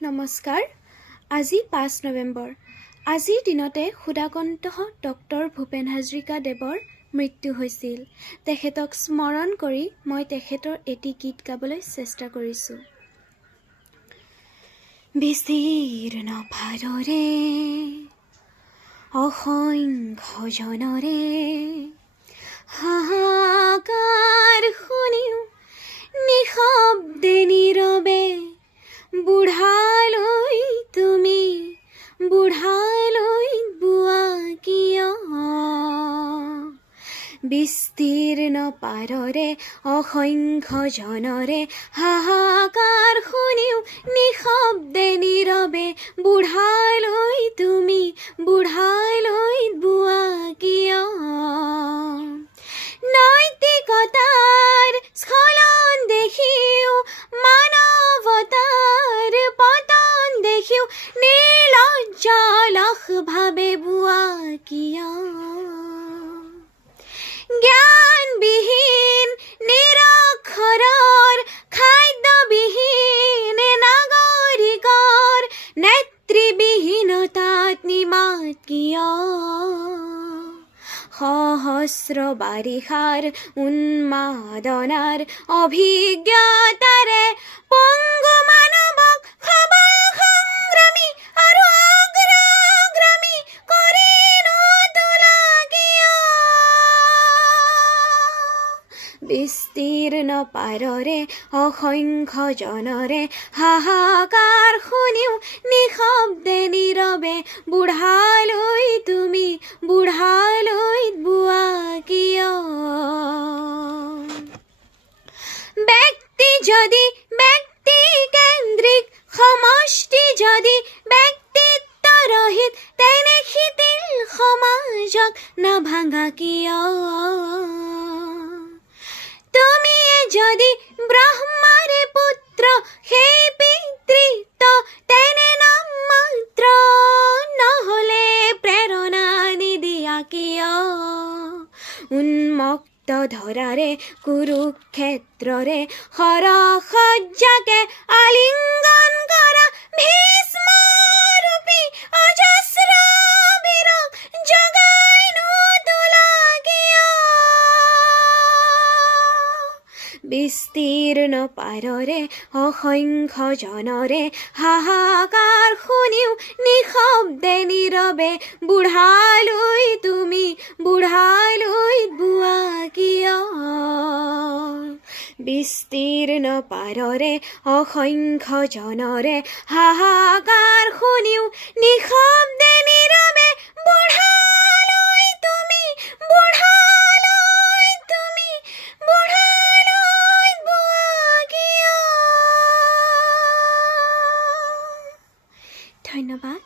নমস্কাৰ। আজি 5 নৱেম্বৰ। আজিৰ দিনতে সুধাকণ্ঠ ডক্টৰ ভূপেন হাজৰিকাদেৱৰ মৃত্যু হৈছিল। তেখেতক স্মৰণ কৰি মই তেখেতৰ এটি গীত গাবলৈ চেষ্টা কৰিছোঁ। বিস্তীৰ্ণ ভাৰৰে অসংখ্য জনৰে হাহাকাৰ শুনিও নিশব্দে নীৰৱে বুঢ়ালৈ তুমি বুঢ়ালৈ বোৱা কিয়? বিস্তীৰ্ণ পাৰৰে অসংখ্য জনৰে হাহাকাৰ শুনিও নিশব্দে নীৰৱে বুঢ়ালৈ তুমি বুঢ়ালৈ বোৱা কিয়? নৈতিকতাৰ স্খলন দেখিও মানৱতাৰ পতন দেখিও নিৰ্লজ্জলখ ভাবে বোৱা কিয়? জ্ঞানবিহীন নিৰক্ষৰৰ খাদ্যবিহীন নাগৰিকৰ নেতৃবিহীনতাত নিমাত কিয়? সহস্ৰ বাৰিষাৰ উন্মাদনাৰ অভিজ্ঞতাৰে পংগু মানৱক সবল সংগ্ৰামী আৰু অগ্ৰগামী কৰি নোতোলা কিয়? বিস্তীৰ্ণ পাৰৰে অসংখ্য জনৰে হাহাকাৰ শুনিও নিশব্দে নীৰৱে বুঢ়ালৈ তুমি বুঢ়ালৈ বোৱা কিয়? ব্যক্তি যদি ব্যক্তিকেন্দ্ৰিক, সমষ্টি যদি ব্যক্তিত্বৰহিত, তেনে শিথিল সমাজক নাভাঙা কিয়? তুমিয়ে যদি ব্ৰহ্মাৰে পুত্ৰ, সেই পিতৃত্ব তেনে নাম মাত্ৰ, নহলে প্ৰেৰণা নিদিয়া কিয়? উন্মুক্ত ধৰাৰে কুৰুক্ষেত্ৰৰে সৰসজ্জাকে আলিংগন কৰা ভীষ্মৰূপী অজস্ৰ বীৰক জগাই নোতোলা কিয়? বিস্তীৰ্ণ পাৰৰে অসংখ্য জনৰে হাহাকাৰ শুনিও নিশব্দে নীৰৱে বুঢ়ালৈ তুমি বুঢ়ালৈ বোৱা কিয়? বিস্তীৰ্ণ পাৰৰে অসংখ্য জনৰে হাহাকাৰ শুনিও নিশব্দে নীৰৱে বুঢ়ালৈ তুমি বুঢ়ালৈ তুমি বুঢ়ালৈ বোৱা কিয়? ধন্যবাদ।